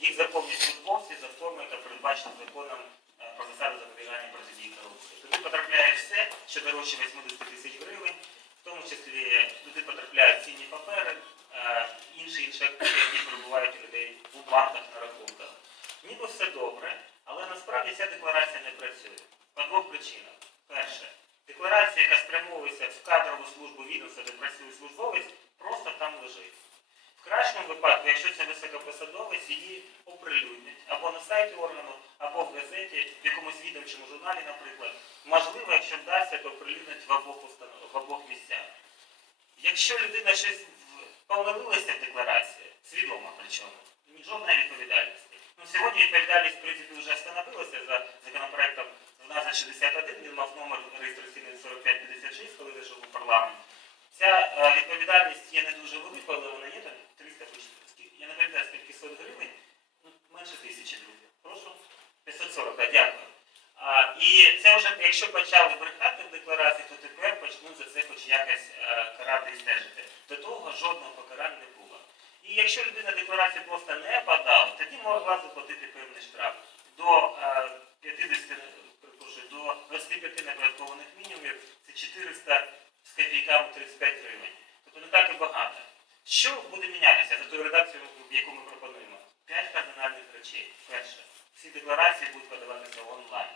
їх заповнюють службовці за формою, яка передбачена законом е, про засади запобігання протидії корупції. Туди потрапляє все, що дорожче 80 тисяч гривень, в тому числі туди потрапляють цінні папери, е, інші інші активи, які перебувають у людей у банках на рахунках. Ніби все добре, але насправді ця декларація не працює. По двох причинах. Перше, декларація, яка спрямовується в кадрову службу відомства, де працює службовець, просто там лежить. В кращому випадку, якщо це високопосадовець, її оприлюднять або на сайті органу, або в газеті, в якомусь відомчому журналі, наприклад. Можливо, якщо вдасться, то оприлюднять в обох в обох місцях. Якщо людина щось помилилася в декларації, свідомо причому, жодної відповідальності. Ну, сьогодні відповідальність, в принципі, вже встановилася за законопроектом в нас 61, він мав номер реєстраційний 4556, коли зайшов у парламент. Ця е, відповідальність є не дуже великою, але вона є 500 гривень, ну, менше тисячі, друзі. Прошу. 540, дякую. А, і це вже, якщо почали брехати в декларації, то тепер почнуть за це хоч якось е, карати і стежити. До того жодного покарання не було. І якщо людина декларації просто не подала, тоді могла заплатити певний штраф до е, 50 до 25 неоподаткованих мінімумів це 400 з копійками 35 гривень. Тобто не так і багато. Що буде мінятися за тою редакцією, яку ми пропонуємо? П'ять кардинальних речей. Перше, всі декларації будуть подаватися онлайн.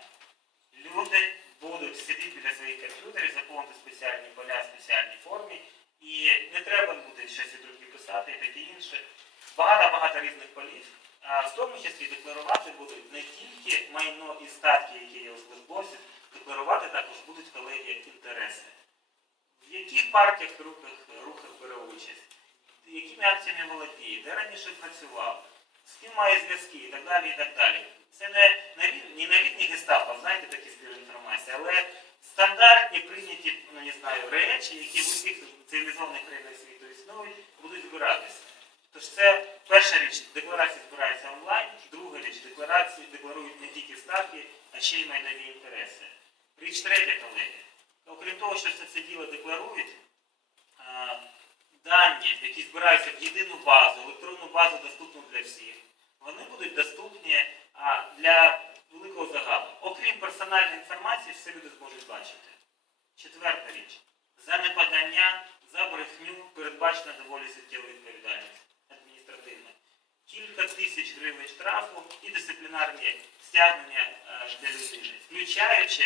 Люди будуть сидіти біля своїх комп'ютерів, заповнити спеціальні поля в спеціальній формі, і не треба буде щось від руки писати і таке інше. Багато-багато різних полів. А в тому числі декларувати будуть не тільки майно і статки, які є у службовців, декларувати також будуть колеги інтереси. В яких партіях рухах бере участь, якими акціями володіє, де раніше працював, з ким має зв'язки і так далі. і так далі. Це не не на рівні гестапо, знаєте, такі збір інформації, але стандартні прийняті, ну не знаю, речі, які в усіх цивілізованих країнах світу існують, будуть збиратися. Тож це перша річ, декларації збираються онлайн, друга річ, декларації декларують не тільки статки, а ще й майнові інтереси. Річ третя, колеги. Окрім того, що це, це діло декларують, дані, які збираються в єдину базу, електронну базу доступну для всіх, вони будуть доступні для великого загалу. Окрім персональної інформації, все люди зможуть бачити. Четверта річ. За неподання, за брехню передбачена доволі суттєва відповідальність адміністративна. Кілька тисяч гривень штрафу і дисциплінарні стягнення е, для людини, включаючи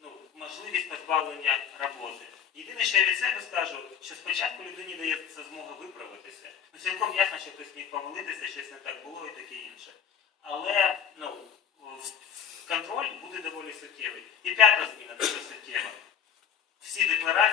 ну, можливість позбавлення роботи. Єдине, що я від себе скажу, що спочатку людині дається змога виправитися. Ну, цілком ясно, що хтось міг помилитися, щось не так було і таке інше. Але ну, контроль буде доволі суттєвий. І п'ята зміна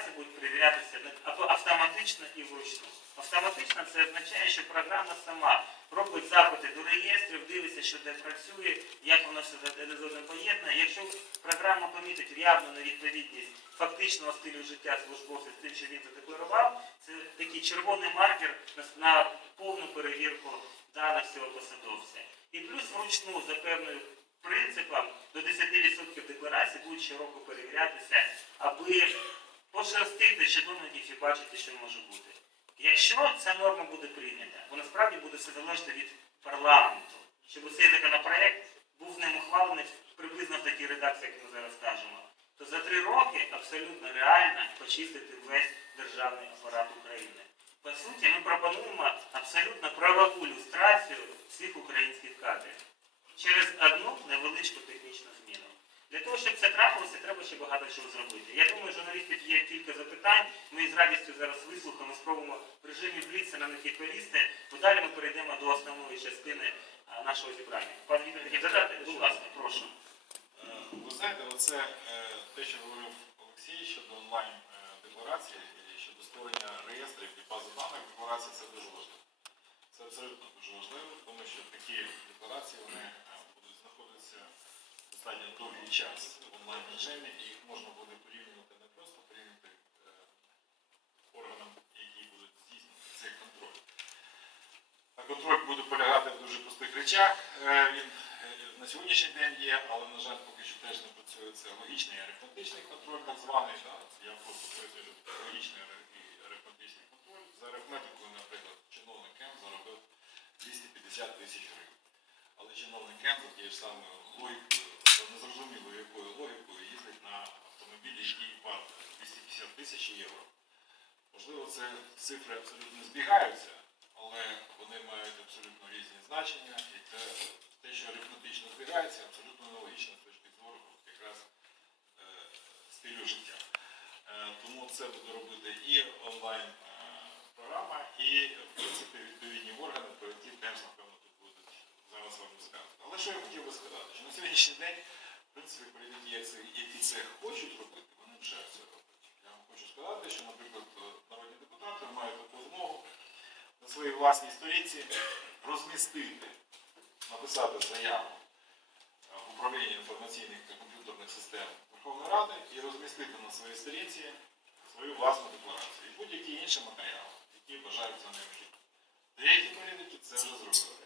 декларації будуть перевірятися автоматично і вручну. Автоматично це означає, що програма сама робить запити до реєстрів, дивиться, що де працює, як воно все з одним поєднує. Якщо програма помітить явну невідповідність фактичного стилю життя службовця з тим, що він задекларував, це такий червоний маркер на, повну перевірку даних цього посадовця. І плюс вручну за певним принципом до 10% декларацій будуть щороку перевірятися, аби пошерстити чиновників і бачити, що може бути. Якщо ця норма буде прийнята, бо насправді буде все залежати від парламенту, щоб цей законопроект був ним ухвалений приблизно в такій редакції, як ми зараз кажемо, то за три роки абсолютно реально почистити весь державний апарат України. По суті, ми пропонуємо абсолютно правову люстрацію всіх українських кадрів через одну невеличку технічну. Для того, щоб це трапилося, треба ще багато чого зробити. Я думаю, журналістів є кілька запитань. Ми з радістю зараз вислухаємо, спробуємо в режимі бліца на них відповісти. Бо далі ми перейдемо до основної частини нашого зібрання. Пан хотів задати, будь ласка, прошу. Е, Ви знаєте, оце е, те, що говорив Олексій щодо онлайн е, і щодо створення реєстрів і бази даних декларації, це дуже важливо. Це абсолютно дуже важливо, тому що такі декларації вони е, достатньо довгий час в онлайн режимі, і їх можна буде порівнювати не просто порівняти е, органам, які будуть здійснювати цей контроль. А контроль буде полягати в дуже простих речах. Е, Він е, на сьогоднішній день є, але, на жаль, поки що теж не працює. Це логічний і арифметичний контроль, так званий. да. Я просто таке логічний і арифметичний контроль. За арифметикою, наприклад, чиновник М заробив 250 тисяч гривень. агентом тією ж самою логікою, за незрозумілою якою логікою їздить на автомобілі, які варто 250 тисяч євро. Можливо, це цифри абсолютно збігаються, але вони мають абсолютно різні значення, і те, те що арифметично збігається, абсолютно нелогічно з точки зору якраз е, стилю життя. Е, Тому це буде робити і онлайн е, і в принципі відповідні органи, про які теж напевно тут будуть зараз вам розказувати. Але що я хотів би сказати, що на сьогоднішній день, в принципі, політики, які це хочуть робити, вони вже це роблять. Я вам хочу сказати, що, наприклад, е, народні депутати мають таку змогу на своїй власній сторінці розмістити, написати заяву е, управління інформаційних та комп'ютерних систем Верховної Ради і розмістити на своїй сторінці свою власну декларацію і будь-які інші матеріали, які вважаються необхідними. Деякі політики це вже зробили.